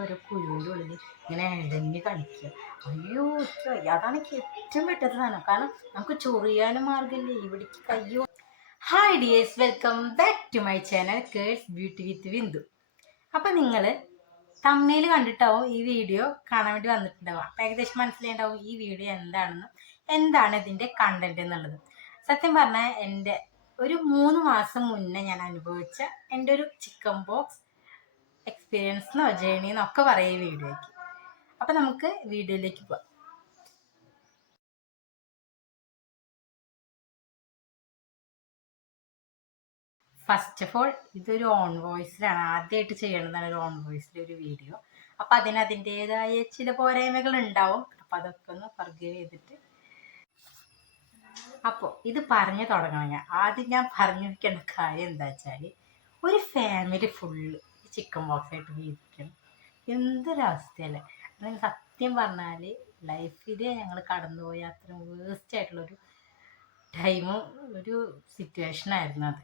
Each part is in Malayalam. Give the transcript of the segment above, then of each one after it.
ഓരോ കുരുവിൻ്റെ ഉള്ളിൽ ഇങ്ങനെ ഇഴഞ്ഞ് കളിക്കുക. അയ്യോ അതാണ് എനിക്ക് ഏറ്റവും പറ്റാത്ത സാധനം. കാരണം നമുക്ക് ചൊറിയാനും മാർഗമില്ലേ, ഇവിടേക്ക് കയ്യോ. Hi dears, welcome back to my channel cares beauty with Bindu. അപ്പം നിങ്ങൾ തമ്മിൽ കണ്ടിട്ടാവും ഈ വീഡിയോ കാണാൻ വേണ്ടി വന്നിട്ടുണ്ടാവും. അപ്പം ഏകദേശം മനസ്സിലായിട്ടുണ്ടാവും ഈ വീഡിയോ എന്താണെന്നും എന്താണ് ഇതിൻ്റെ കണ്ടന്റ് എന്നുള്ളത്. സത്യം പറഞ്ഞാൽ എൻ്റെ ഒരു 3 മാസം മുന്നേ ഞാൻ അനുഭവിച്ച എൻ്റെ ഒരു ചിക്കൻ ബോക്സ് എക്സ്പീരിയൻസ് ജേണി എന്നൊക്കെ പറയും ഈ വീഡിയോയ്ക്ക്. അപ്പം നമുക്ക് വീഡിയോയിലേക്ക് പോവാം. ഫസ്റ്റ് ഓഫ് ഓൾ ഇതൊരു ഓൺ വോയിസിലാണ്, ആദ്യമായിട്ട് ചെയ്യണതാണ് ഒരു ഓൺ വോയിസിലൊരു വീഡിയോ. അപ്പം അതിൻ്റേതായ ചില പോരായ്മകൾ ഉണ്ടാവും. അപ്പം അതൊക്കെ ഒന്ന് ഫർഗീവ് ചെയ്തിട്ട് അപ്പോൾ ഇത് പറഞ്ഞു തുടങ്ങണം. ഞാൻ പറഞ്ഞിരിക്കേണ്ട കാര്യം എന്താ വെച്ചാൽ, ഒരു ഫാമിലി ഫുള്ള് ചിക്കൻ ബോക്സ് ആയിട്ട് ജീവിക്കണം. എന്തൊരവസ്ഥയല്ലേ. അല്ലെങ്കിൽ സത്യം പറഞ്ഞാൽ ലൈഫിൽ ഞങ്ങൾ കടന്നുപോയ അത്ര വേസ്റ്റ് ആയിട്ടുള്ളൊരു ടൈമും ഒരു സിറ്റുവേഷനായിരുന്നു അത്.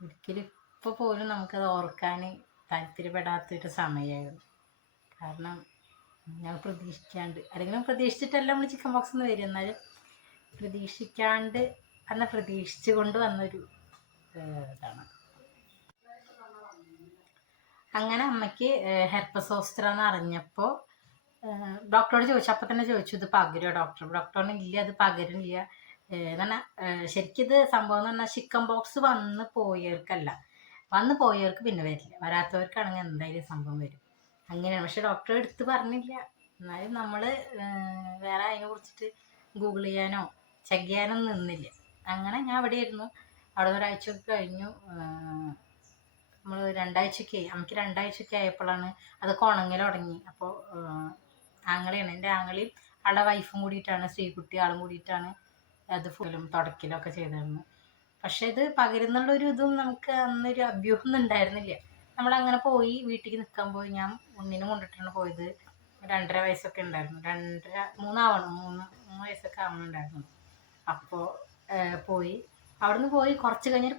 ഒരിക്കലും ഇപ്പോൾ പോലും നമുക്കത് ഓർക്കാൻ താല്പര്യപ്പെടാത്തൊരു സമയമായിരുന്നു. കാരണം ഞങ്ങൾ പ്രതീക്ഷിക്കാണ്ട്, അല്ലെങ്കിൽ പ്രതീക്ഷിച്ചിട്ടല്ല നമ്മൾ ചിക്കൻ ബോക്സ് എന്ന് വരും, എന്നാലും പ്രതീക്ഷിക്കാണ്ട് അന്ന് പ്രതീക്ഷിച്ചു കൊണ്ട് വന്നൊരു ഇതാണ്. അങ്ങനെ അമ്മയ്ക്ക് ഹെർപ്പസ് സോസ്റ്റർ എന്ന് അറിഞ്ഞപ്പോൾ ഡോക്ടറോട് ചോദിച്ചു. അപ്പം തന്നെ ചോദിച്ചു, ഇത് പകരുമോ ഡോക്ടറിന് ഇല്ല, അത് പകരില്ല എന്നാ. ശരിക്കും ഇത് സംഭവം എന്ന് പറഞ്ഞാൽ ചിക്കൻ ബോക്സ് വന്ന് പോയവർക്ക് പിന്നെ വരില്ല, വരാത്തവർക്കാണെങ്കിൽ എന്തായാലും സംഭവം വരും, അങ്ങനെയാണ്. പക്ഷെ ഡോക്ടർ എടുത്ത് പറഞ്ഞില്ല. എന്നാലും നമ്മൾ വേറെ അതിനെ കുറിച്ചിട്ട് ഗൂഗിൾ ചെയ്യാനോ ചെക്ക് ചെയ്യാനോ നിന്നില്ല. അങ്ങനെ ഞാൻ അവിടെ ഇരുന്നു. അവിടെ ഒരാഴ്ചയൊക്കെ കഴിഞ്ഞു. നമ്മൾ നമുക്ക് 2 ആഴ്ചയൊക്കെ ആയപ്പോഴാണ് അതൊക്കെ ഉണങ്ങൽ തുടങ്ങി. അപ്പോൾ ആങ്ങളെയാണ്, എൻ്റെ ആങ്ങളെയും ആളുടെ വൈഫും കൂടിയിട്ടാണ്, ശ്രീകുട്ടി ആളും കൂടിയിട്ടാണ് അത് ഫുള്ളും തുടക്കലും ഒക്കെ ചെയ്തിരുന്നത്. പക്ഷെ ഇത് പകരുന്നുള്ളൊരു ഇതും നമുക്ക് അന്നൊരു അഭ്യൂഹം ഉണ്ടായിരുന്നില്ല. നമ്മളങ്ങനെ പോയി വീട്ടിലേക്ക് നിൽക്കാൻ പോയി. ഞാൻ ഉണ്ണിനെ കൊണ്ടിട്ടാണ് പോയത്. 2.5 വയസ്സൊക്കെ ഉണ്ടായിരുന്നു, 3 വയസ്സൊക്കെ ആവണുണ്ടായിരുന്നു. അപ്പോൾ പോയി. അവിടുന്ന് പോയി കുറച്ച് കഴിഞ്ഞൊരു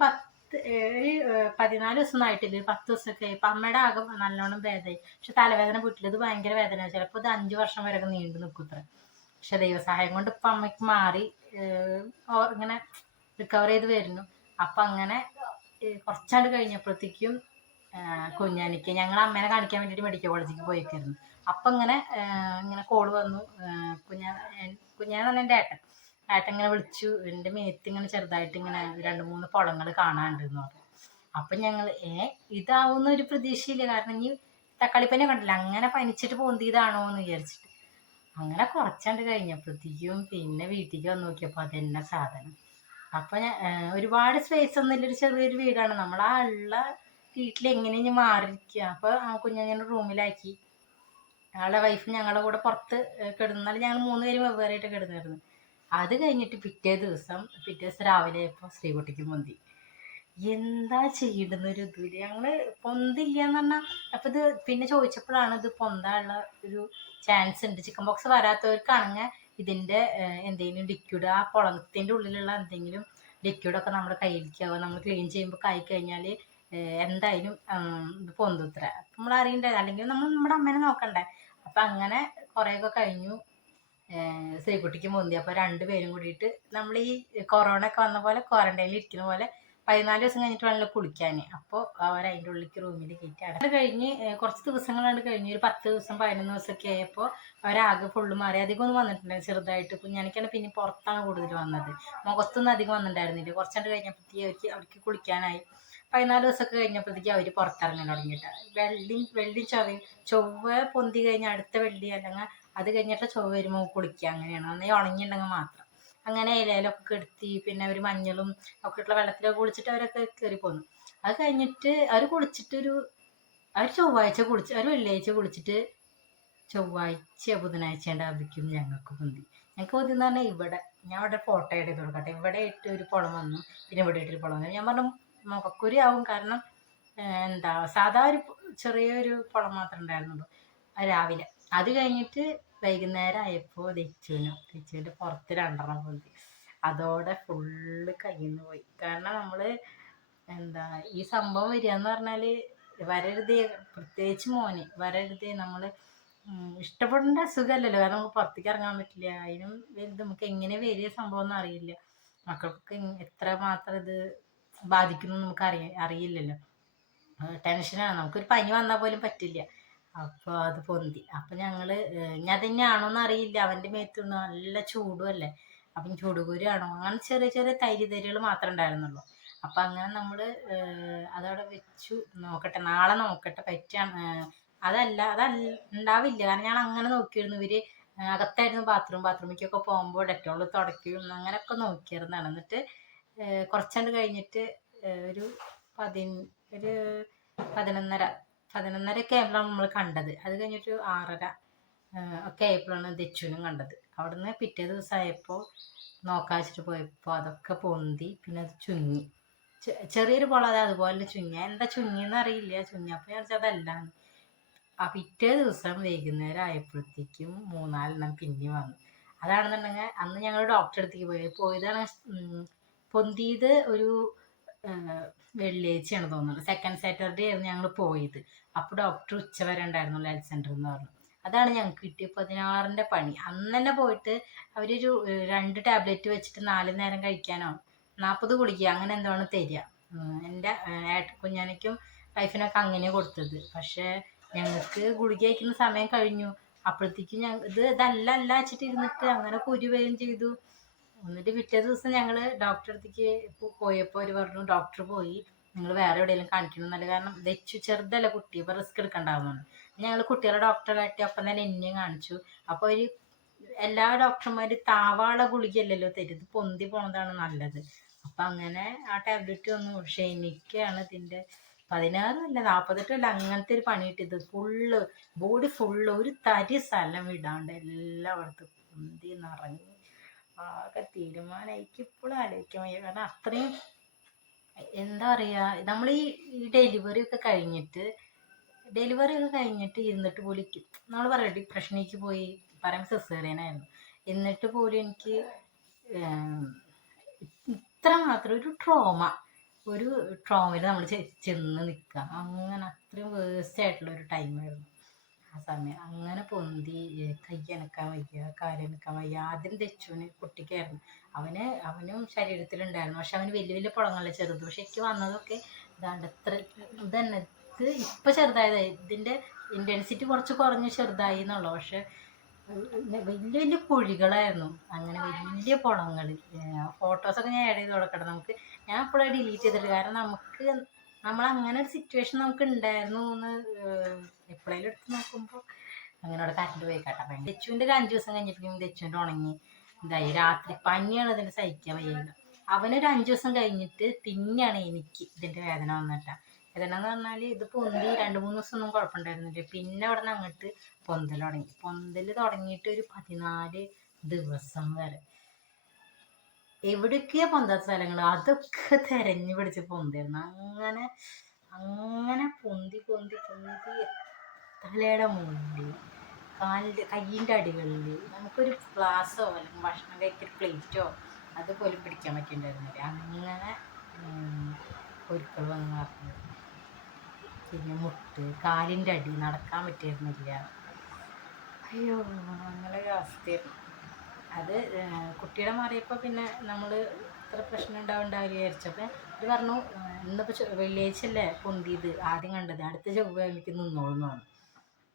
14 ദിവസമൊന്നും ആയിട്ടില്ല, 10 ദിവസമൊക്കെ ആയി. ഇപ്പം അമ്മയുടെ ആകെ നല്ലോണം ഭേദമായി. പക്ഷെ തലവേദന വീട്ടിൽ ഇത് ഭയങ്കര വേദന, ചിലപ്പോൾ ഇത് 5 വർഷം വരെയൊക്കെ നീണ്ടു നിൽക്കുത്ര. പക്ഷെ ദൈവസഹായം കൊണ്ട് ഇപ്പം അമ്മയ്ക്ക് മാറി ഇങ്ങനെ റിക്കവർ ചെയ്ത് വരുന്നു. അപ്പം അങ്ങനെ കുറച്ചാണ്ട് കഴിഞ്ഞപ്പോഴത്തേക്കും കുഞ്ഞാനിക്ക് ഞങ്ങൾ അമ്മേനെ കാണിക്കാൻ വേണ്ടിയിട്ട് മെഡിക്കൽ കോളേജിലേക്ക് പോയിക്കായിരുന്നു. അപ്പം ഇങ്ങനെ കോള് വന്നു. കുഞ്ഞാൻ തന്നെ എൻ്റെ ഏട്ടൻ ഇങ്ങനെ വിളിച്ചു. എൻ്റെ മേത്ത് ഇങ്ങനെ ചെറുതായിട്ട് ഇങ്ങനെ 2-3 കുളങ്ങൾ കാണാനുണ്ടെന്ന് പറഞ്ഞു. അപ്പം ഞങ്ങൾ ഇതാവുന്ന ഒരു പ്രതീക്ഷയില്ല. കാരണം ഈ തക്കാളിപ്പനി കണ്ടില്ല, അങ്ങനെ പനിച്ചിട്ട് പൊന്തിയതാണോ എന്ന് വിചാരിച്ചിട്ട്. അങ്ങനെ കുറച്ചാണ്ട് കഴിഞ്ഞപ്പോഴത്തേക്കും പിന്നെ വീട്ടിലേക്ക് വന്ന് നോക്കിയപ്പോൾ അതെന്നെ സാധനം. അപ്പം ഞാൻ ഒരുപാട് സ്പേസ് ഒന്നുമില്ലൊരു ചെറിയൊരു വീടാണ്. നമ്മൾ ആ ഉള്ള വീട്ടിൽ എങ്ങനെയും മാറിയിരിക്കുക. അപ്പോൾ ആ കുഞ്ഞിനെ റൂമിലാക്കി. ഞങ്ങളുടെ വൈഫ് ഞങ്ങളുടെ കൂടെ പുറത്ത് കിടന്നാലും ഞങ്ങൾ 3 പേരും വെവ്വേറെയായിട്ട് കിടന്നിരുന്നു. അത് കഴിഞ്ഞിട്ട് പിറ്റേ ദിവസം രാവിലെ ആയപ്പോൾ ശ്രീകുട്ടിക്ക് പൊന്തി. എന്താ ചെയ്യേണ്ടുന്നൊരു ഇതില്ല, ഞങ്ങൾ പൊന്തില്ല എന്ന് പറഞ്ഞാൽ. അപ്പം ഇത് പിന്നെ ചോദിച്ചപ്പോഴാണ് ഇത് പൊന്താനുള്ള ഒരു ചാൻസ് ഉണ്ട്. ചിക്കൻ ബോക്സ് വരാത്തവർക്കാണെങ്കിൽ ഇതിൻ്റെ എന്തെങ്കിലും ലിക്വിഡ്, ആ കുളത്തിൻ്റെ ഉള്ളിലുള്ള എന്തെങ്കിലും ലിക്വിഡൊക്കെ നമ്മുടെ കയ്യിലേക്കാവുക. നമ്മൾ ക്ലീൻ ചെയ്യുമ്പോൾ ആയി കഴിഞ്ഞാൽ എന്തായാലും ഇത് പൊന്തുത്ര. നമ്മൾ അറിയണ്ടേ, അല്ലെങ്കിൽ നമ്മൾ നമ്മുടെ അമ്മേനെ നോക്കണ്ടേ. അപ്പം അങ്ങനെ കുറേയൊക്കെ കഴിഞ്ഞു ശ്രീകുട്ടിക്ക് പൊന്തി. അപ്പോൾ 2 പേരും കൂടിയിട്ട് നമ്മൾ ഈ കൊറോണ ഒക്കെ വന്ന പോലെ ക്വാറന്റൈനിൽ ഇരിക്കുന്ന പോലെ 14 ദിവസം കഴിഞ്ഞിട്ട് വേണമല്ലോ കുളിക്കാൻ. അപ്പോൾ അവർ അതിൻ്റെ ഉള്ളിലേക്ക് റൂമിൽ കയറ്റി അത് കഴിഞ്ഞ് കുറച്ച് ദിവസങ്ങളാണ് കഴിഞ്ഞ് ഒരു 10 ദിവസം 11 ദിവസമൊക്കെ ആയപ്പോൾ അവരാകെ ഫുള്ള് മാറി. അധികം ഒന്നും വന്നിട്ടുണ്ടായിരുന്നു, ചെറുതായിട്ട്. കുഞ്ഞാനിക്കാണ് പിന്നെ പുറത്താണ് കൂടുതൽ വന്നത്, മുഖത്തൊന്നും അധികം വന്നിട്ടുണ്ടായിരുന്നില്ല. കുറച്ചാണ്ട് കഴിഞ്ഞപ്പോഴത്തേക്ക് അവർക്ക് കുളിക്കാനായി. 14 ദിവസമൊക്കെ കഴിഞ്ഞപ്പോഴത്തേക്ക് അവർ പുറത്തിറങ്ങാൻ തുടങ്ങിയിട്ട് വെള്ളി ചൊവ്വ പൊന്തി കഴിഞ്ഞാൽ അടുത്ത വെള്ളി അല്ലെങ്കിൽ അത് കഴിഞ്ഞിട്ട് ചൊവ്വ വരുമ്പോൾ കുളിക്കുക. അങ്ങനെയാണ്. നന്നായി ഉണങ്ങിയിട്ടുണ്ടെങ്കിൽ മാത്രം. അങ്ങനെ ഇലയിലൊക്കെ കെടുത്തി പിന്നെ അവർ മഞ്ഞളും ഒക്കെ ഇട്ടുള്ള വെള്ളത്തിലൊക്കെ കുളിച്ചിട്ട് അവരൊക്കെ കയറി പോന്നു. അത് കഴിഞ്ഞിട്ട് അവർ കുളിച്ചിട്ടൊരു അവർ വെള്ളിയാഴ്ച കുളിച്ചിട്ട് ചൊവ്വാഴ്ച ബുധനാഴ്ച ഉണ്ടാകുമ്പോഴേക്കും ഞങ്ങൾക്ക് പൊന്തി എന്ന് പറഞ്ഞാൽ ഞാൻ ഇവിടെ ഫോട്ടോ ആയിട്ട് ചെയ്ത് കൊടുക്കട്ടെ. ഇവിടെ ഇട്ട് ഒരു കുളം വന്നു, പിന്നെ ഇവിടെ ഇട്ടൊരു കുളം വന്നു. ഞാൻ പറഞ്ഞു മുഖക്കുരി ആവും, കാരണം സാധാ ഒരു ചെറിയൊരു കുളം മാത്രമേ ഉണ്ടായിരുന്നുള്ളൂ രാവിലെ. അത് കഴിഞ്ഞിട്ട് വൈകുന്നേരം ആയപ്പോൾ തെച്ചുവിൻ്റെ പുറത്ത് 2 പൊന്തി. അതോടെ ഫുള്ള് കയ്യിൽ നിന്ന് പോയി. കാരണം നമ്മൾ ഈ സംഭവം വരിക എന്ന് പറഞ്ഞാൽ വരരുതേ, പ്രത്യേകിച്ച് മോന് വരരുതേ. നമ്മൾ ഇഷ്ടപ്പെടേണ്ട അസുഖമല്ലല്ലോ, കാരണം നമുക്ക് പുറത്തേക്ക് ഇറങ്ങാൻ പറ്റില്ല. അതിനും വലുത് നമുക്ക് എങ്ങനെ വലിയ സംഭവം ഒന്നും അറിയില്ല. മക്കൾക്ക് എത്ര മാത്രം ഇത് ബാധിക്കുന്നു നമുക്ക് അറിയില്ലല്ലോ. ടെൻഷനാണ്, നമുക്കൊരു പനി വന്നാൽ പോലും പറ്റില്ല. അപ്പോൾ അത് പൊന്തി. അപ്പം ഞങ്ങൾ ഞാൻ തന്നെയാണോന്ന് അറിയില്ല, അവൻ്റെ മേത്ത് നല്ല ചൂടുമല്ലേ, അപ്പം ചൂടുകുരുവാണോ അങ്ങനെ ചെറിയ ചെറിയ തരിതരികൾ മാത്രമേ ഉണ്ടായിരുന്നുള്ളൂ. അപ്പം അങ്ങനെ നമ്മൾ അതവിടെ വെച്ചു. നോക്കട്ടെ, നാളെ നോക്കട്ടെ പറ്റാണ്. അതല്ല ഉണ്ടാവില്ല, കാരണം ഞാൻ അങ്ങനെ നോക്കിയിരുന്നു. ഇവർ അകത്തായിരുന്നു ബാത്റൂമിലേക്കൊക്കെ പോകുമ്പോൾ ഡെറ്റോൾ തുടയ്ക്കും അങ്ങനെയൊക്കെ നോക്കിയിരുന്നതാണ്. എന്നിട്ട് കുറച്ചുകൊണ്ട് കഴിഞ്ഞിട്ട് ഒരു ഒരു 11:30 ആയപ്പോഴാണ് നമ്മൾ കണ്ടത്. അത് കഴിഞ്ഞിട്ട് 6:30 ഒക്കെ ആയപ്പോഴാണ് ദച്ചുവിനും കണ്ടത്. അവിടുന്ന് പിറ്റേ ദിവസമായപ്പോൾ നോക്കാച്ചിട്ട് പോയപ്പോൾ അതൊക്കെ പൊന്തി, പിന്നെ അത് ചുങ്ങി. ചെറിയൊരു പൊള അതുപോലെ ചുങ്ങി. എന്താ ചുങ്ങിയെന്ന് അറിയില്ല. ചുങ്ങിയപ്പോൾ ഞാൻ അതല്ലാന്ന്. ആ പിറ്റേ ദിവസം വൈകുന്നേരം ആയപ്പോഴത്തേക്കും 3-4 പിന്നെ വന്നു. അതാണെന്നുണ്ടെങ്കിൽ അന്ന് ഞങ്ങൾ ഡോക്ടറെ അടുത്തേക്ക് പോയതാണ്. പൊന്തിയത് ഒരു വെള്ളിയാഴ്ചയാണ് തോന്നുന്നത്, സെക്കൻഡ് സാറ്റർഡേ ആയിരുന്നു ഞങ്ങൾ പോയത്. അപ്പോൾ ഡോക്ടർ ഉച്ചവരെ ഉണ്ടായിരുന്നുള്ളൂ ഹെൽത്ത് സെൻ്ററിൽ എന്ന് പറഞ്ഞു. അതാണ് ഞങ്ങൾക്ക് കിട്ടിയ 16ൻ്റെ പണി. അന്ന് തന്നെ പോയിട്ട് അവരൊരു 2 ടാബ്ലറ്റ് വെച്ചിട്ട് 4 നേരം കഴിക്കാനോ 40 ഗുളിക അങ്ങനെ എന്താണ് തരിക. എൻ്റെ കുഞ്ഞാനയ്ക്കും വൈഫിനൊക്കെ അങ്ങനെ കൊടുത്തത്. പക്ഷേ ഞങ്ങൾക്ക് ഗുളിക കഴിക്കുന്ന സമയം കഴിഞ്ഞു. അപ്പോഴത്തേക്കും ഇതല്ല വെച്ചിട്ട് ഇരുന്നിട്ട് അങ്ങനെ കുരു വരികയും ചെയ്തു. എന്നിട്ട് പിറ്റേ ദിവസം ഞങ്ങൾ ഡോക്ടറെ അടുത്തേക്ക് പോയപ്പോൾ അവർ പറഞ്ഞു, ഡോക്ടർ പോയി നിങ്ങൾ വേറെ എവിടെയെങ്കിലും കാണിക്കണമെന്നല്ല, കാരണം ദച്ചു ചെറുതല്ല കുട്ടി, അപ്പോൾ റിസ്ക് എടുക്കണ്ടാവുന്നതാണ്. ഞങ്ങൾ കുട്ടികളെ ഡോക്ടറെ കാട്ടി ഒപ്പം തന്നെ എന്നെയും കാണിച്ചു. അപ്പോൾ ഒരു എല്ലാ ഡോക്ടർമാരും താവാള ഗുളികയല്ലല്ലോ തരുന്നത്, പൊന്തി പോണതാണ് നല്ലത്. അപ്പം അങ്ങനെ ആ ടാബ്ലറ്റ് വന്നു. പക്ഷേ എനിക്കാണ് ഇതിൻ്റെ 16 അല്ല 48 അല്ല അങ്ങനത്തെ ഒരു പണി കിട്ടിയത്. ഫുള്ള് ബോഡി ഫുള്ള് ഒരു തരി സ്ഥലം വിടാണ്ട് എല്ലായിടത്തും പൊന്തി നിറഞ്ഞു. ആകെ തീരുമാനമായിരിക്കും ഇപ്പോഴും ആലോചിക്കാൻ വയ്യ. കാരണം അത്രയും എന്താ പറയുക, നമ്മൾ ഈ ഡെലിവറി ഒക്കെ കഴിഞ്ഞിട്ട് ഇരുന്നിട്ട് പോലും നമ്മൾ പറയാം ഡിപ്രഷനിലേക്ക് പോയി, പറയാൻ സിസേറിയനായിരുന്നു. എന്നിട്ട് പോലും എനിക്ക് ഇത്ര മാത്രം ഒരു ട്രോമയിൽ നമ്മൾ ചെന്ന് നിൽക്കുക. അങ്ങനെ അത്രയും വേസ്റ്റ് ആയിട്ടുള്ള ഒരു ടൈമായിരുന്നു ആ സമയം. അങ്ങനെ പൊന്തി കൈ അനക്കാൻ വയ്യ, കാല് അനക്കാൻ വയ്യ. ആദ്യം ദച്ചുവിന് കുട്ടിക്കായിരുന്നു, അവനും ശരീരത്തിലുണ്ടായിരുന്നു. പക്ഷെ അവന് വലിയ വലിയ പുളങ്ങളിലെ ചെറുത്. പക്ഷെ എനിക്ക് വന്നതൊക്കെ ഇതാണ്ട് ഇതന്നെ. ഇത് ഇപ്പം ചെറുതായതായി, ഇതിൻ്റെ ഇൻറ്റൻസിറ്റി കുറച്ച് കുറഞ്ഞ് ചെറുതായി എന്നുള്ളൂ. പക്ഷെ വലിയ വലിയ കുഴികളായിരുന്നു, അങ്ങനെ വലിയ കുളങ്ങൾ. ഫോട്ടോസൊക്കെ ഞാൻ ആഡ് ചെയ്ത് കൊടുക്കട്ടെ നമുക്ക്. ഞാൻ ഇപ്പോഴും ഡിലീറ്റ് ചെയ്തിട്ട്, കാരണം നമ്മളങ്ങനെ ഒരു സിറ്റുവേഷൻ നമുക്ക് ഉണ്ടായിരുന്നു എന്ന് എപ്പോഴേലും എടുത്ത് നോക്കുമ്പോൾ അങ്ങനെ അവിടെ കറണ്ട് പോയി കേട്ടോ. ദച്ചുവിൻ്റെ ഒരു 5 ദിവസം കഴിഞ്ഞപ്പോഴും ദച്ചുവിൻ്റെ ഉണങ്ങി ഇതായി. രാത്രി പനിയാണ് ഇതിൻ്റെ സഹിക്കാൻ വയ്യ. അവനൊരു 5 ദിവസം കഴിഞ്ഞിട്ട് പിന്നെയാണ് എനിക്ക് ഇതിൻ്റെ വേദന വന്നിട്ടാ. വേദന എന്ന് പറഞ്ഞാൽ ഇത് പൊന്തി 2-3 ദിവസം ഒന്നും കുഴപ്പമുണ്ടായിരുന്നില്ല. പിന്നെ അവിടെ നിന്ന് അങ്ങോട്ട് പൊന്തൽ തുടങ്ങിയിട്ട് ഒരു 14 ദിവസം വരെ എവിടെയൊക്കെയാ പൊന്താത്ത സ്ഥലങ്ങൾ അതൊക്കെ തെരഞ്ഞു പിടിച്ച് പൊന്തായിരുന്നു. അങ്ങനെ പൊന്തി തലയുടെ മുകളിൽ, കയ്യിൻ്റെ അടികളിൽ നമുക്കൊരു ഗ്ലാസ്സോ അല്ലെങ്കിൽ ഭക്ഷണം കഴിക്കൊരു പ്ലേറ്റോ അതുപോലും പിടിക്കാൻ പറ്റിയിട്ടുണ്ടായിരുന്നില്ല. അങ്ങനെ പൊരുക്കൾ വന്ന് നടന്നത്. പിന്നെ മുട്ട്, കാലിൻ്റെ അടി, നടക്കാൻ പറ്റിയിരുന്നില്ല. അയ്യോ, അങ്ങനെ ഒരു അവസ്ഥയായിരുന്നു. അത് കുട്ടിയുടെ മാറിയപ്പോൾ പിന്നെ നമ്മൾ ഇത്ര പ്രശ്നം ഉണ്ടാവില്ല വിചാരിച്ചപ്പോൾ ഇത് പറഞ്ഞു, ഇന്നിപ്പോൾ വെള്ളിയാഴ്ച അല്ലേ പൊന്തിയത് ആദ്യം കണ്ടത്, അടുത്ത ചൊവ്വാഴ്ച നിന്നോളെന്ന് പറഞ്ഞു.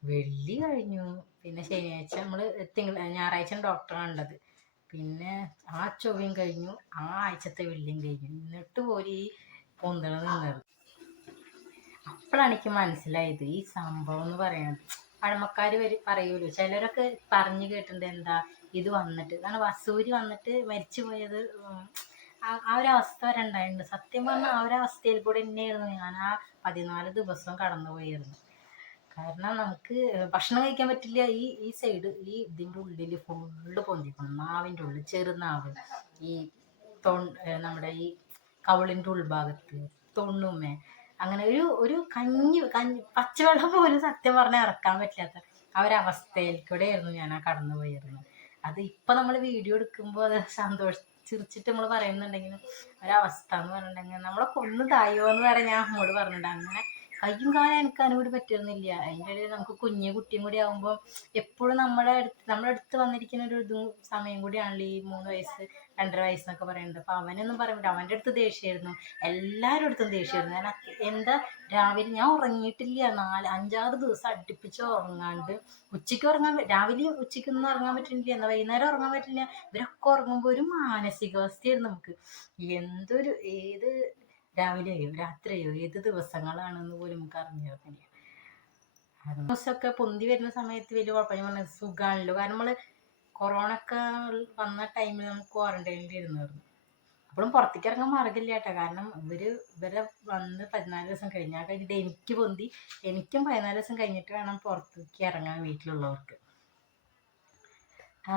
വെള്ളി കഴിഞ്ഞു, പിന്നെ ശനിയാഴ്ച നമ്മൾ ഞായറാഴ്ച ഡോക്ടറെ കണ്ടത്. പിന്നെ ആ ചൊവ്വയും കഴിഞ്ഞു, ആ ആഴ്ചത്തെ വെള്ളിയും കഴിഞ്ഞു. എന്നിട്ട് പോലും ഈ പൊന്തള നിന്നത്. അപ്പോഴാണ് എനിക്ക് മനസ്സിലായത് ഈ സംഭവം എന്ന് പറയുന്നത്. പഴമക്കാർ പറയുമല്ലോ, ചിലരൊക്കെ പറഞ്ഞു കേട്ടിട്ടുണ്ട്, എന്താ ഇത് വന്നിട്ട്, കാരണം വസൂരി വന്നിട്ട് മരിച്ചു പോയത്. ആ ഒരു അവസ്ഥ വരെ ഉണ്ടായിട്ടുണ്ട്. സത്യം പറഞ്ഞാൽ ആ ഒരു അവസ്ഥയിൽ കൂടെ തന്നെയായിരുന്നു ഞാൻ ആ 14 ദിവസവും കടന്നു പോയിരുന്നു. കാരണം നമുക്ക് ഭക്ഷണം കഴിക്കാൻ പറ്റില്ല. ഈ സൈഡ് ഇതിൻ്റെ ഉള്ളിൽ ഫുള്ള് പൊന്തിക്കണം. നാവിൻ്റെ ഉള്ളിൽ, ചെറുനാവ്, ഈ നമ്മുടെ ഈ കവിളിൻ്റെ ഉൾഭാഗത്ത്, തൊണ്ണുമ്മേ, അങ്ങനെ ഒരു കഞ്ഞി പച്ചവെള്ളം പോലും സത്യം പറഞ്ഞാൽ ഇറക്കാൻ പറ്റാത്ത ആ ഒരു അവസ്ഥയിൽ കൂടെയായിരുന്നു ഞാൻ ആ കടന്നു പോയിരുന്നത്. അത് ഇപ്പം നമ്മൾ വീഡിയോ എടുക്കുമ്പോൾ അത് ചിരിച്ചിട്ട് നമ്മൾ പറയുന്നുണ്ടെങ്കിലും ഒരവസ്ഥ എന്ന് പറഞ്ഞിട്ടുണ്ടെങ്കിൽ നമ്മളെ കൊന്നു തായോ എന്ന് വരെ ഞാൻ അമ്മോട് പറഞ്ഞിട്ടുണ്ട്. അങ്ങനെ കയ്യും കാലം അനക്കാനും കൂടി പറ്റുന്നില്ല. അതിൻ്റെ ഇടയിൽ നമുക്ക് കുഞ്ഞു കുട്ടിയും കൂടി ആകുമ്പോൾ എപ്പോഴും നമ്മുടെ അടുത്ത് വന്നിരിക്കുന്ന ഒരു ഇതും സമയം കൂടിയാണല്ലോ ഈ 3 വയസ്സ് 2.5 വയസ്സെന്നൊക്കെ പറയുന്നത്. അപ്പം അവനൊന്നും പറയാൻ പറ്റില്ല. അവൻ്റെ അടുത്ത് ദേഷ്യമായിരുന്നു, എല്ലാവരുടെ അടുത്തും ദേഷ്യമായിരുന്നു. ഞാൻ എന്താ രാവിലെ ഞാൻ ഉറങ്ങിയിട്ടില്ല, 5-6 ദിവസം അടുപ്പിച്ച് ഉറങ്ങാണ്ട്. ഉച്ചയ്ക്ക് രാവിലെയും ഉച്ചയ്ക്കൊന്നും ഉറങ്ങാൻ പറ്റുന്നില്ല, എന്നാൽ വൈകുന്നേരം ഉറങ്ങാൻ പറ്റില്ല. ഇവരൊക്കെ ഉറങ്ങുമ്പോൾ ഒരു മാനസികാവസ്ഥയായിരുന്നു നമുക്ക്. ഏത് രാവിലെയോ രാത്രിയോ ഏത് ദിവസങ്ങളാണെന്ന് പോലും നമുക്ക് അറിഞ്ഞിരുന്നില്ല. ദിവസമൊക്കെ പൊന്തി വരുന്ന സമയത്ത് വലിയ കുഴപ്പമില്ല, ഞാൻ പറഞ്ഞത് സുഖമാണല്ലോ. കാരണം നമ്മൾ കൊറോണ ഒക്കെ വന്ന ടൈമിൽ നമുക്ക് ക്വാറന്റൈനിൽ ഇരുന്നായിരുന്നു. അപ്പോഴും പുറത്തേക്ക് ഇറങ്ങാൻ മാർഗമില്ല കേട്ടോ. കാരണം ഇവരെ വന്ന് 14 ദിവസം കഴിഞ്ഞിട്ട് എനിക്ക് പൊന്തി, എനിക്കും 14 ദിവസം കഴിഞ്ഞിട്ട് വേണം പുറത്തേക്ക് ഇറങ്ങാൻ വീട്ടിലുള്ളവർക്ക്.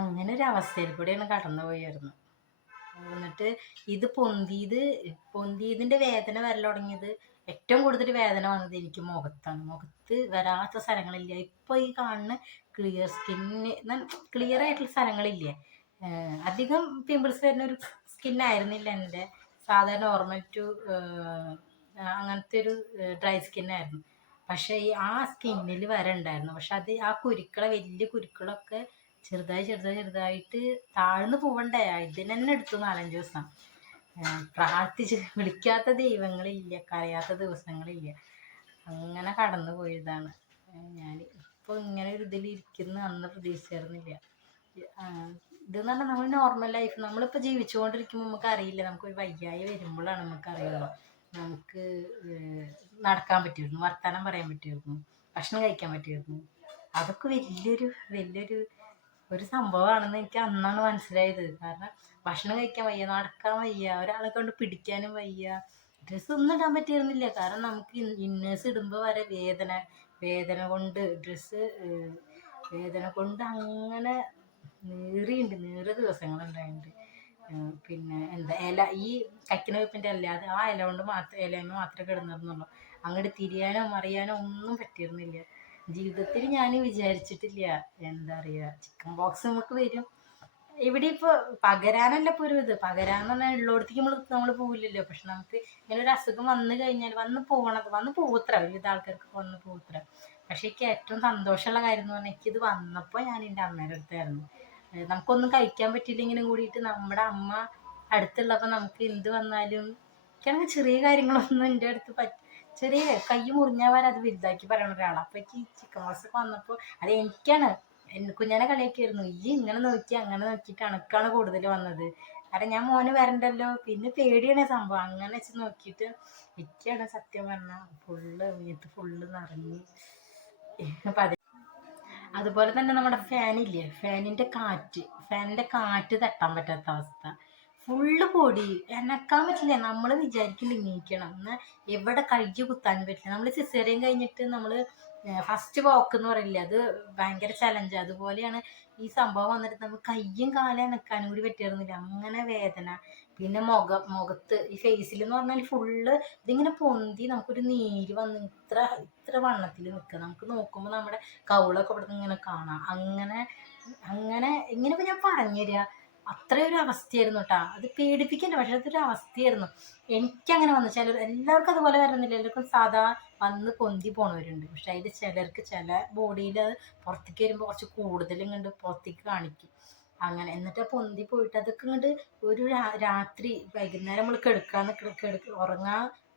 അങ്ങനെ ഒരു അവസ്ഥയിൽ കൂടെയാണ് കടന്നു പോയായിരുന്നു. എന്നിട്ട് ഇത് പൊന്തിയതിൻ്റെ വേദന വരൽ തുടങ്ങിയത്, ഏറ്റവും കൂടുതൽ വേദന വന്നത് എനിക്ക് മുഖത്താണ്. മുഖത്ത് വരാത്ത സ്ഥലങ്ങളില്ല. ഇപ്പോൾ ഈ കാണുന്ന ക്ലിയർ ആയിട്ടുള്ള സ്ഥലങ്ങളില്ലേ, അധികം പിമ്പിൾസ് വരുന്ന ഒരു സ്കിന്നായിരുന്നില്ല എൻ്റെ. സാധാരണ നോർമൽ ടു അങ്ങനത്തെ ഒരു ഡ്രൈ സ്കിന്നായിരുന്നു. പക്ഷേ ആ സ്കിന്നിൽ ഉണ്ടായിരുന്നു. പക്ഷെ അത് ആ വലിയ കുരുക്കളൊക്കെ ചെറുതായിട്ട് താഴ്ന്നു പോവണ്ടേ. ഇതിന് തന്നെ എടുത്തു 4-5 ദിവസം. പ്രാർത്ഥിച്ച് വിളിക്കാത്ത ദൈവങ്ങളില്ല, കരയാത്ത ദിവസങ്ങളില്ല. അങ്ങനെ കടന്നു പോയതാണ് ഞാൻ. ഇപ്പോൾ ഇങ്ങനെ ഒരു ഇതിലിരിക്കുന്ന അന്ന് പ്രതീക്ഷിച്ചിരുന്നില്ല. ഇതെന്ന് പറഞ്ഞാൽ നമ്മൾ നോർമൽ ലൈഫ് നമ്മളിപ്പോൾ ജീവിച്ചുകൊണ്ടിരിക്കുമ്പോൾ നമുക്കറിയില്ല. നമുക്കൊരു വയ്യായി വരുമ്പോഴാണ് നമുക്കറിയുള്ളൂ. നമുക്ക് നടക്കാൻ പറ്റുമായിരുന്നു, വർത്തമാനം പറയാൻ പറ്റുമായിരുന്നു, ഭക്ഷണം കഴിക്കാൻ പറ്റുമായിരുന്നു. അതൊക്കെ വലിയൊരു സംഭവമാണെന്ന് എനിക്ക് അന്നാണ് മനസ്സിലായത്. കാരണം ഭക്ഷണം കഴിക്കാൻ വയ്യ, നടക്കാൻ വയ്യ, ഒരാളെ കൊണ്ട് പിടിക്കാനും വയ്യ, ഡ്രസ്സ് ഒന്നും ഇടാൻ പറ്റിയിരുന്നില്ല. കാരണം നമുക്ക് ഇന്നേഴ്സ് ഇടുമ്പോൾ വരെ വേദന കൊണ്ട് അങ്ങനെ നീറിയ ദിവസങ്ങളുണ്ടായിട്ടുണ്ട്. പിന്നെ എന്താ ഈ കക്കിന വെപ്പിൻ്റെ അല്ലാതെ ആ ഇലമ മാത്രമേ കിടന്നിരുന്നുള്ളൂ. അങ്ങോട്ട് തിരിയാനോ മറിയാനോ ഒന്നും പറ്റിയിരുന്നില്ല. ജീവിതത്തിൽ ഞാൻ വിചാരിച്ചിട്ടില്ല, എന്താ പറയുക, ചിക്കൻ ബോക്സ് നമുക്ക് വരും. ഇവിടെ ഇപ്പോൾ പകരാനല്ല ഇപ്പോൾ പകരാന്ന് പറഞ്ഞാൽ ഉള്ളിടത്തേക്ക് നമ്മൾ പോവില്ലല്ലോ. പക്ഷെ നമുക്ക് ഇങ്ങനെ ഒരു അസുഖം വന്നു കഴിഞ്ഞാൽ വന്ന് പോവുത്ര വിവിധ ആൾക്കാർക്ക് വന്ന് പോവുത്ര. പക്ഷെ എനിക്ക് ഏറ്റവും സന്തോഷമുള്ള കാര്യം എന്ന് പറഞ്ഞാൽ എനിക്കിത് വന്നപ്പോൾ ഞാൻ എൻ്റെ അമ്മയുടെ അടുത്തായിരുന്നു. നമുക്കൊന്നും കഴിക്കാൻ പറ്റില്ലെങ്കിലും കൂടിയിട്ട് നമ്മുടെ അമ്മ അടുത്തുള്ളപ്പോൾ നമുക്ക് എന്ത് വന്നാലും എനിക്കാണെങ്കിൽ ചെറിയ കാര്യങ്ങളൊന്നും എൻ്റെ അടുത്ത് ചെറിയ കൈ മുറിഞ്ഞാൽ വരെ അത് വലുതാക്കി പറയുന്ന ഒരാളാണ്. അപ്പോൾ എനിക്ക് ഈ ചിക്കൻ ബോക്സ് ഒക്കെ വന്നപ്പോൾ അത് എനിക്കാണ് കുഞ്ഞാനെ കളിയാക്കിയായിരുന്നു, ഈ ഇങ്ങനെ നോക്കി അങ്ങനെ നോക്കിയിട്ട് അണക്കാണ് കൂടുതൽ വന്നത്. കാരണം ഞാൻ മോന് വരണ്ടല്ലോ, പിന്നെ പേടിയാണ് സംഭവം. അങ്ങനെ വെച്ച് നോക്കിയിട്ട് എനിക്കാണ് സത്യം പറഞ്ഞാൽ ഫുള്ള് നിറഞ്ഞ്. അതുപോലെ തന്നെ നമ്മുടെ ഫാനില്ലേ, ഫാനിൻ്റെ കാറ്റ് തട്ടാൻ പറ്റാത്ത അവസ്ഥ. ഫുള്ള് പൊടി, എനക്കാൻ പറ്റില്ല. നമ്മൾ വിചാരിക്കില്ല നീക്കണം എന്നാൽ എവിടെ കഴുകി കുത്താൻ പറ്റില്ല. നമ്മൾ സിസേറിയൻ കഴിഞ്ഞിട്ട് നമ്മൾ ഫസ്റ്റ് വാക്ക് എന്ന് പറയില്ല, അത് ഭയങ്കര ചലഞ്ച്. അതുപോലെയാണ് ഈ സംഭവം വന്നിട്ട് നമുക്ക് കയ്യും കാലും അനക്കാനും കൂടി പറ്റിയിരുന്നില്ല. അങ്ങനെ വേദന. പിന്നെ മുഖത്ത് ഈ ഫേസിൽ എന്ന് പറഞ്ഞാൽ ഫുള്ള് ഇതിങ്ങനെ പൊന്തി നമുക്കൊരു നീര് വന്ന് ഇത്ര വണ്ണത്തിൽ നിൽക്കുക. നമുക്ക് നോക്കുമ്പോൾ നമ്മുടെ കവിളൊക്കെ ഇവിടെ ഇങ്ങനെ കാണാം. അങ്ങനെ ഇങ്ങനെ ഞാൻ പറഞ്ഞുതരിക, അത്രയൊരു അവസ്ഥയായിരുന്നു കേട്ടോ. അത് പേടിപ്പിക്കണ്ട, പക്ഷെ അതൊരു അവസ്ഥയായിരുന്നു. എനിക്കങ്ങനെ വന്നു. എല്ലാവർക്കും അതുപോലെ വരുന്നില്ല. എല്ലാവർക്കും സാധാ വന്ന് പൊന്തി പോണവരുണ്ട്. പക്ഷെ അതിൽ ചിലർക്ക് ചില ബോഡിയിൽ അത് പുറത്തേക്ക് വരുമ്പോൾ കുറച്ച് കൂടുതലും കണ്ട് പുറത്തേക്ക് കാണിക്കും. അങ്ങനെ എന്നിട്ട് പൊന്തി പോയിട്ട് അതൊക്കെ ഇങ്ങോട്ട് ഒരു രാത്രി വൈകുന്നേരം നമ്മൾ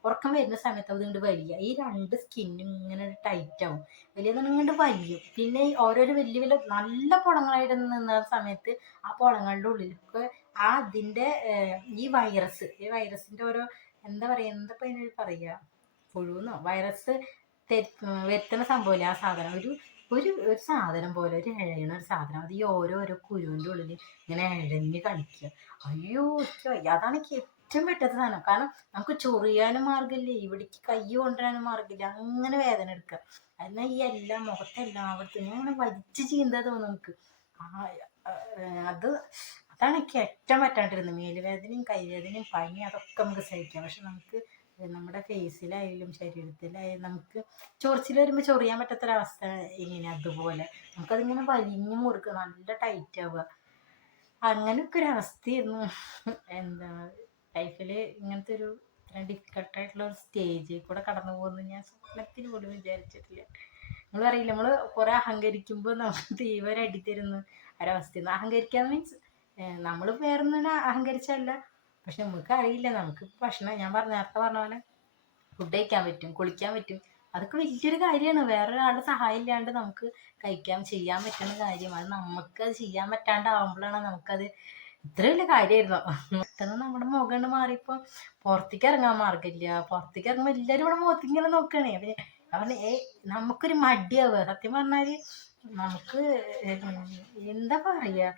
ഉറക്കം വരുന്ന സമയത്ത് അതുകൊണ്ട് വലിയ ഈ 2 സ്കിന്നും ഇങ്ങനെ ടൈറ്റ് ആവും. വലിയതുകൊണ്ട് വലിയും. പിന്നെ ഓരോരോ വലിയ നല്ല പുളങ്ങളായിട്ട് നിന്ന സമയത്ത് ആ പുളങ്ങളുടെ ഉള്ളിലൊക്കെ അതിൻ്റെ ഈ വൈറസിൻ്റെ ഓരോ എന്താ പറയുക, പറയുക, പുഴുന്നോ വൈറസ് വരുത്തുന്ന സംഭവമില്ല. ആ സാധനം ഒരു സാധനം പോലെ ഒരു ഇഴയണ ഒരു സാധനം, അത് ഈ ഓരോരോ കുരുവിൻ്റെ ഉള്ളിൽ ഇങ്ങനെ ഇഴഞ്ഞ് കളിക്കുക. അയ്യോ അതാണ് എനിക്ക് ഏറ്റവും പറ്റാത്ത സാധനം. കാരണം നമുക്ക് ചൊറിയാനും മാർഗമില്ല, ഇവിടേക്ക് കൈ കൊണ്ടുവരാനും മാർഗമില്ല. അങ്ങനെ വേദന എടുക്കുക. എന്നാൽ ഈ മുഖത്തെല്ലായിടത്തും അങ്ങനെ വലിച്ച് ചീന്താ തോന്നും നമുക്ക്. അതാണ് എനിക്ക് ഏറ്റവും പറ്റാണ്ടിരുന്നത്. മേലുവേദനയും കൈവേദനയും പനി അതൊക്കെ നമുക്ക് സഹിക്കാം. പക്ഷെ നമുക്ക് നമ്മുടെ ഫേസിലായാലും ശരീരത്തിലായാലും നമുക്ക് ചൊറിച്ചിൽ വരുമ്പോൾ ചൊറിയാൻ പറ്റാത്തൊരവസ്ഥ ഇങ്ങനെ അതുപോലെ നമുക്കതിങ്ങനെ വലിഞ്ഞ് മുറുക്കുക, നല്ല ടൈറ്റ് ആവുക. അങ്ങനെയൊക്കെ ഒരു അവസ്ഥയായിരുന്നു. എന്താ ലൈഫിൽ ഇങ്ങനത്തെ ഒരു ഇത്ര ഡിഫിക്കൽട്ടായിട്ടുള്ള ഒരു സ്റ്റേജിൽ കൂടെ കടന്നു പോകുമെന്ന് ഞാൻ സ്വപ്നത്തിന് പോലും വിചാരിച്ചിട്ടില്ല. നമ്മൾ അറിയില്ല, നമ്മൾ കുറെ അഹങ്കരിക്കുമ്പോൾ നമുക്ക് ദൈവം ഒരു അടി തരുന്ന ഒരവസ്ഥ. അഹങ്കരിക്കാന്ന് മീൻസ് നമ്മൾ വേറൊന്നും അഹങ്കരിച്ചല്ല, പക്ഷെ നമുക്ക് അറിയില്ല. നമുക്ക് ഭക്ഷണം ഞാൻ നേരത്തെ പറഞ്ഞ പോലെ ഫുഡ് കഴിക്കാൻ പറ്റും, കുളിക്കാൻ പറ്റും, അതൊക്കെ വലിയൊരു കാര്യമാണ്. വേറൊരാളുടെ സഹായം ഇല്ലാണ്ട് നമുക്ക് ചെയ്യാൻ പറ്റുന്ന കാര്യം. അത് നമുക്കത് ചെയ്യാൻ പറ്റാണ്ടാവുമ്പോഴാണ് നമുക്കത് ഇത്ര വലിയ കാര്യമായിരുന്നു. പെട്ടെന്ന് നമ്മുടെ മുഖം മാറിയപ്പോൾ പുറത്തേക്ക് ഇറങ്ങാൻ മാർഗമില്ല. പുറത്തേക്ക് ഇറങ്ങുമ്പോൾ എല്ലാവരും ഇവിടെ മുഖത്തേക്ക് ഇങ്ങനെ നോക്കണേ. അവന് നമുക്കൊരു മടിയാവുക. സത്യം പറഞ്ഞാല് നമുക്ക് എന്താ പറയാ,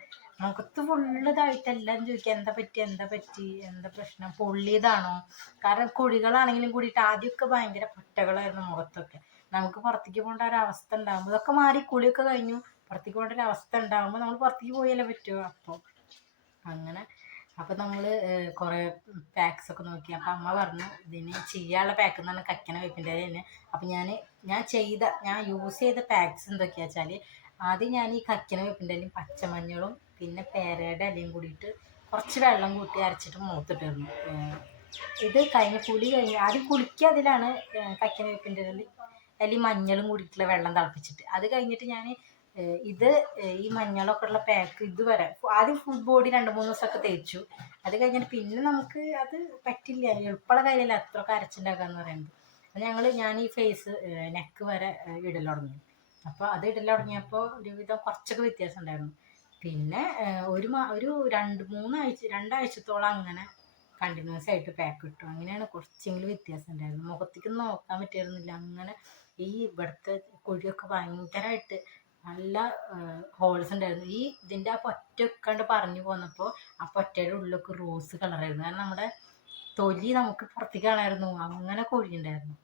മുഖത്ത് ഫുള്ളിതായിട്ട് എല്ലാം ചോദിക്കുക, എന്താ പറ്റി, എന്താ പ്രശ്നം, പൊള്ളിയതാണോ? കാരണം കുഴികളാണെങ്കിലും കൂടിയിട്ട് ആദ്യമൊക്കെ ഭയങ്കര പൊട്ടകളായിരുന്നു മുഖത്തൊക്കെ. നമുക്ക് പുറത്തേക്ക് പോകേണ്ട ഒരു അവസ്ഥ ഉണ്ടാകുമ്പോൾ ഇതൊക്കെ മാറി കുളിയൊക്കെ കഴിഞ്ഞു പുറത്തേക്ക് പോകേണ്ട ഒരു അവസ്ഥ ഉണ്ടാകുമ്പോൾ നമ്മൾ പുറത്തേക്ക് പോയാലേ പറ്റുമോ. അങ്ങനെ അപ്പം നമ്മൾ കുറേ പാക്സ് ഒക്കെ നോക്കി. അപ്പം അമ്മ പറഞ്ഞു ഇതിന് ചെയ്യാനുള്ള പാക്ക് എന്ന് പറഞ്ഞാൽ കക്കന വേപ്പിൻ്റെ തന്നെ. അപ്പം ഞാൻ യൂസ് ചെയ്ത പാക്സ് എന്തൊക്കെയാ വെച്ചാൽ, ആദ്യം ഞാൻ ഈ കക്കന വേപ്പിൻ്റെ ഇലയും പച്ചമഞ്ഞളും പിന്നെ പേരയുടെ ഇലയും കൂടിയിട്ട് കുറച്ച് വെള്ളം കൂട്ടി അരച്ചിട്ട് മുഖത്തിട്ടിരുന്നു. ഇത് കുളി കഴിഞ്ഞ് ആദ്യം കുളിക്കുക അതിലാണ്. കക്കന വേപ്പിൻ്റെ ഇലയും മഞ്ഞളും കൂടിയിട്ടുള്ള വെള്ളം തിളപ്പിച്ചിട്ട് അത് കഴിഞ്ഞിട്ട് ഞാൻ ഈ മഞ്ഞളൊക്കെ ഉള്ള പാക്ക് ഇതുവരെ ആദ്യം ഫുൾ ബോഡി 2-3 ദിവസമൊക്കെ തേച്ചു. അത് കഴിഞ്ഞിട്ട് പിന്നെ നമുക്ക് അത് പറ്റില്ല, എളുപ്പമുള്ള കാര്യമല്ല അത്രയൊക്കെ അരച്ചുണ്ടാക്കാന്ന് പറയുന്നത്. അപ്പം ഞാൻ ഈ ഫേസ് നെക്ക് വരെ ഇടൽ തുടങ്ങി. അപ്പോൾ അത് ഇടൽ തുടങ്ങിയപ്പോൾ ഒരുവിധം കുറച്ചൊക്കെ വ്യത്യാസം ഉണ്ടായിരുന്നു. പിന്നെ ഒരു 2-3 ആഴ്ചത്തോളം അങ്ങനെ കണ്ടിന്യൂസ് ആയിട്ട് പാക്ക് കിട്ടും. അങ്ങനെയാണ് കുറച്ചെങ്കിലും വ്യത്യാസം ഉണ്ടായിരുന്നു. മുഖത്തേക്ക് നോക്കാൻ പറ്റിയിരുന്നില്ല. അങ്ങനെ ഈ ഇവിടുത്തെ കുഴിയൊക്കെ ഭയങ്കരമായിട്ട് നല്ല ഹോൾസ് ഉണ്ടായിരുന്നു. ഇതിൻ്റെ ആ പൊറ്റൊക്കെ പറഞ്ഞു പോന്നപ്പോൾ ആ പൊറ്റയുടെ ഉള്ളിലൊക്കെ റോസ് കളറായിരുന്നു. കാരണം നമ്മുടെ തൊലി നമുക്ക് പുറത്തേക്ക് കാണായിരുന്നു. അങ്ങനെ കൊഴിയുണ്ടായിരുന്നു.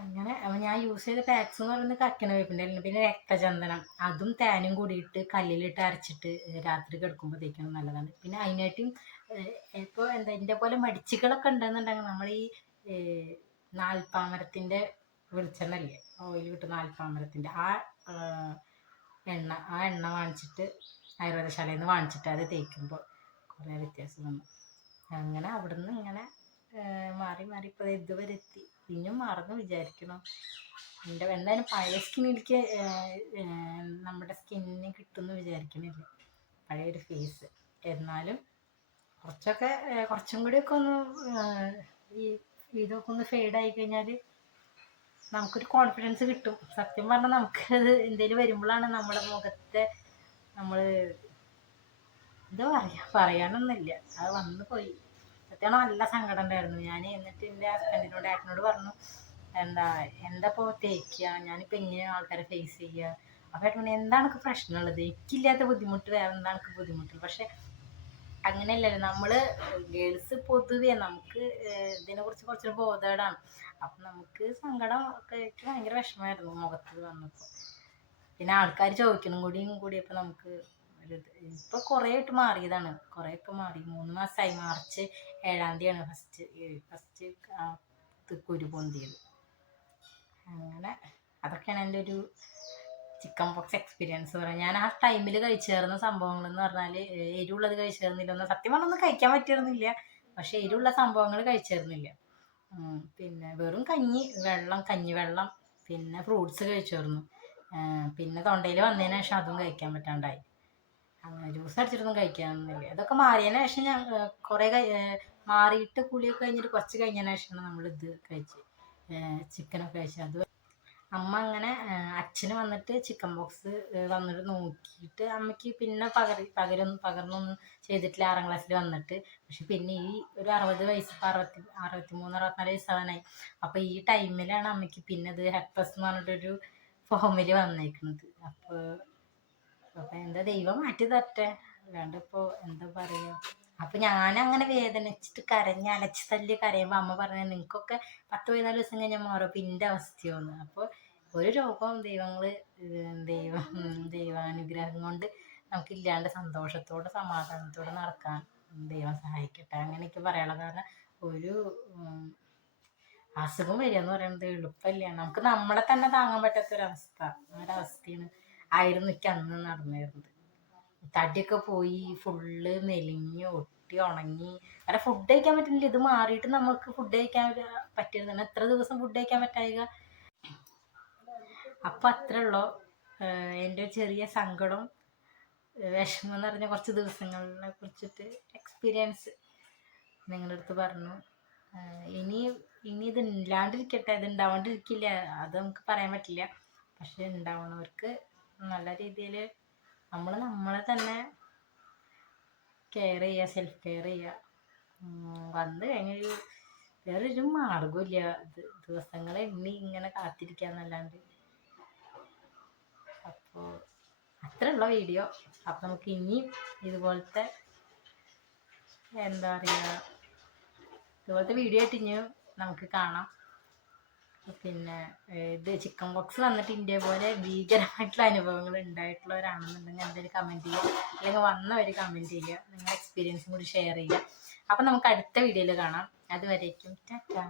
അങ്ങനെ ഞാൻ യൂസ് ചെയ്ത പാക്സ് എന്ന് പറയുന്നത് കക്കന വേപ്പിൻ്റെ ഇല, പിന്നെ രക്തചന്ദനം, അതും തേനും കൂടിയിട്ട് കല്ലിലിട്ട് അരച്ചിട്ട് രാത്രി കിടക്കുമ്പോൾ തേക്കുന്നത് നല്ലതാണ്. പിന്നെ അതിനായിട്ടും ഇപ്പോൾ ഇതിൻ്റെ പോലെ മടിച്ചുകളൊക്കെ ഉണ്ടെന്നുണ്ടെങ്കിൽ നമ്മൾ ഈ നാൽപ്പാമരത്തിൻ്റെ വെളിച്ചെണ്ണ ഇല്ലേ, ഓയിൽ കിട്ടും നാൽപ്പാമരത്തിൻ്റെ, ആ എണ്ണ വാങ്ങിച്ചിട്ട് ആയുർവേദശാലയിൽ നിന്ന് വാങ്ങിച്ചിട്ട് അത് തേക്കുമ്പോൾ കുറേ വ്യത്യാസം വന്നു. അങ്ങനെ അവിടുന്ന് ഇങ്ങനെ മാറി ഇപ്പോൾ ഇതുവരെ എത്തി. ഇനിയും മാറുന്നു വിചാരിക്കണം. എന്തായാലും പഴയ സ്കിന്നിലേക്ക് നമ്മുടെ സ്കിന്നിന് കിട്ടുമെന്ന് വിചാരിക്കണില്ല, പഴയൊരു ഫേസ്. എന്നാലും കുറച്ചും കൂടിയൊക്കെ ഒന്ന് ഇതൊക്കെ ഒന്ന് ഫെയ്ഡായി കഴിഞ്ഞാൽ നമുക്കൊരു കോൺഫിഡൻസ് കിട്ടും. സത്യം പറഞ്ഞാൽ നമുക്കത് എന്തെങ്കിലും വരുമ്പോഴാണ് നമ്മുടെ മുഖത്തെ നമ്മൾ എന്താ പറയാനൊന്നുമില്ല, അത് വന്നു പോയി. സത്യം നല്ല സങ്കടം ഉണ്ടായിരുന്നു. ഞാൻ എന്നിട്ട് എൻ്റെ ഹസ്ബൻഡിനോട് ഏട്ടനോട് പറഞ്ഞു, എന്താ ഇപ്പോൾ തേക്കുക, ഞാനിപ്പോൾ എങ്ങനെ ആൾക്കാരെ ഫേസ് ചെയ്യുക. അപ്പോൾ ഏട്ടൻ എന്താണ് പ്രശ്നമുള്ളത്, എനിക്കില്ലാത്ത ബുദ്ധിമുട്ട് വേറെ എന്താണ് ബുദ്ധിമുട്ട്. പക്ഷെ അങ്ങനെയല്ലല്ലോ, നമ്മൾ ഗേൾസ് പൊതുവെ നമുക്ക് ഇതിനെക്കുറിച്ച് കുറച്ചൊരു ബോധേടാണ്. അപ്പം നമുക്ക് സങ്കടം ഒക്കെ ആയിട്ട് ഭയങ്കര വിഷമമായിരുന്നു മുഖത്ത് വന്നപ്പോൾ. പിന്നെ ആൾക്കാർ ചോദിക്കണം കൂടിയപ്പോൾ നമുക്ക് ഇപ്പോൾ കുറേ ആയിട്ട് മാറിയതാണ്. കുറേയൊക്കെ മാറി. 3 മാസമായി. മാർച്ച് 7-ാം തീയതിയാണ് ഫസ്റ്റ് കുരു പൊന്തിയത്. അങ്ങനെ അതൊക്കെയാണ് എൻ്റെ ഒരു ചിക്കൻ പോക്സ് എക്സ്പീരിയൻസ് പറയാം. ഞാൻ ആ ടൈമിൽ കഴിച്ചേർന്ന സംഭവങ്ങൾ എന്ന് പറഞ്ഞാൽ എരിവുള്ളത് കഴിച്ചേർന്നില്ല. സത്യം പറഞ്ഞൊന്നും കഴിക്കാൻ പറ്റിയിരുന്നില്ല, പക്ഷെ എരിവുള്ള സംഭവങ്ങൾ കഴിച്ചേർന്നില്ല. പിന്നെ വെറും കഞ്ഞിവെള്ളം പിന്നെ ഫ്രൂട്ട്സ് കഴിച്ചേർന്നു. പിന്നെ തൊണ്ടയിൽ വന്നതിന് ശേഷം അതും കഴിക്കാൻ പറ്റാണ്ടായി. അങ്ങനെ ജ്യൂസ് അടിച്ചിട്ടൊന്നും കഴിക്കാനൊന്നുമില്ല. അതൊക്കെ മാറിയതിന് ശേഷം ഞാൻ കുറേ മാറിയിട്ട് കുളിയൊക്കെ കഴിഞ്ഞിട്ട് കുറച്ച് കഴിഞ്ഞതിന് ശേഷമാണ് നമ്മളിത് കഴിച്ച് ചിക്കനൊക്കെ കഴിച്ചത്. അത് അമ്മ അങ്ങനെ അച്ഛന് വന്നിട്ട് ചിക്കൻ ബോക്സ് വന്നിട്ട് നോക്കിയിട്ട് അമ്മയ്ക്ക് പിന്നെ പകർന്നൊന്നും ചെയ്തിട്ടില്ല 6-ാം ക്ലാസ്സിൽ വന്നിട്ട്. പക്ഷെ പിന്നെ ഈ ഒരു 60 വയസ്സ്, 63-64 വയസ്സാവാനായി. അപ്പോൾ ഈ ടൈമിലാണ് അമ്മയ്ക്ക് പിന്നെ ഇത് ഹെപ്പസ് എന്ന് പറഞ്ഞിട്ടൊരു ഫോമിൽ വന്നേക്കുന്നത്. അപ്പോൾ എന്താ ദൈവം മാറ്റി തരട്ടെ, അല്ലാണ്ട് ഇപ്പോൾ എന്താ പറയുക. അപ്പം ഞാനങ്ങനെ വേദനിച്ചിട്ട് അലച്ച് തല്ലി കരയുമ്പോൾ അമ്മ പറഞ്ഞത് നിങ്ങൾക്കൊക്കെ 10-14 ദിവസം കഴിഞ്ഞാൽ മാറും, അപ്പം എൻ്റെ അവസ്ഥയൊന്ന്. അപ്പോൾ ഒരു രോഗവും ദൈവാനുഗ്രഹം കൊണ്ട് നമുക്കില്ലാണ്ട് സന്തോഷത്തോടെ സമാധാനത്തോടെ നടക്കാൻ ദൈവം സഹായിക്കട്ടെ, അങ്ങനെയൊക്കെ പറയാനുള്ളത്. കാരണം ഒരു അസുഖം വരിക എന്ന് പറയുന്നത് എളുപ്പമില്ല. നമുക്ക് നമ്മളെ തന്നെ താങ്ങാൻ ഒരവസ്ഥയാണ് ആയിരുന്നു എനിക്ക് അന്ന് നടന്നിരുന്നത്. തടിയൊക്കെ പോയി, ഫുള്ള് മെലിഞ്ഞു ഒട്ടി മുടി ഉണങ്ങി. അല്ല ഫുഡ് കഴിക്കാൻ പറ്റുന്നില്ല. ഇത് മാറിയിട്ട് നമുക്ക് ഫുഡ് കഴിക്കാൻ പറ്റിയിരുന്നാണ്. എത്ര ദിവസം ഫുഡ് കഴിക്കാൻ പറ്റായിക. അപ്പം അത്രേ ഉള്ളൂ എൻ്റെ ചെറിയ സങ്കടം, വിഷമം എന്ന് പറഞ്ഞ കുറച്ച് ദിവസങ്ങളെ കുറിച്ചിട്ട് എക്സ്പീരിയൻസ് നിങ്ങളുടെ അടുത്ത് പറഞ്ഞു. ഇനി ഇത് ഇല്ലാണ്ടിരിക്കട്ടെ, ഇത് ഉണ്ടാവാണ്ടിരിക്കില്ല, അത് നമുക്ക് പറയാൻ പറ്റില്ല. പക്ഷെ ഉണ്ടാവുന്നവർക്ക് നല്ല രീതിയിൽ നമ്മളെ തന്നെ കെയർ ചെയ്യുക, സെൽഫ് കെയർ ചെയ്യുക. വന്ന് കഴിഞ്ഞൊരു വേറൊരു മാർഗമില്ല. ദിവസങ്ങൾ എണ്ണി ഇങ്ങനെ കാത്തിരിക്കാന്നല്ലാണ്ട്. അപ്പോൾ അത്രയുള്ള വീഡിയോ. അപ്പം നമുക്ക് ഇനിയും ഇതുപോലത്തെ എന്താ പറയുക, ഇതുപോലത്തെ വീഡിയോ ആയിട്ട് ഇനിയും നമുക്ക് കാണാം. പിന്നെ ഇത് ചിക്കൻ ബോക്സ് വന്നിട്ട് ഇന്ത്യ പോലെ ഭീകരമായിട്ടുള്ള അനുഭവങ്ങൾ ഉണ്ടായിട്ടുള്ളവരാണെന്നുണ്ടെങ്കിൽ എന്തെങ്കിലും കമൻറ്റ് ചെയ്യുക, അല്ലെങ്കിൽ വന്നവർ കമൻറ്റ് ചെയ്യുക, നിങ്ങളുടെ എക്സ്പീരിയൻസും കൂടി ഷെയർ ചെയ്യുക. അപ്പം നമുക്ക് അടുത്ത വീഡിയോയിൽ കാണാം. അതുവരേക്കും ടാറ്റാ.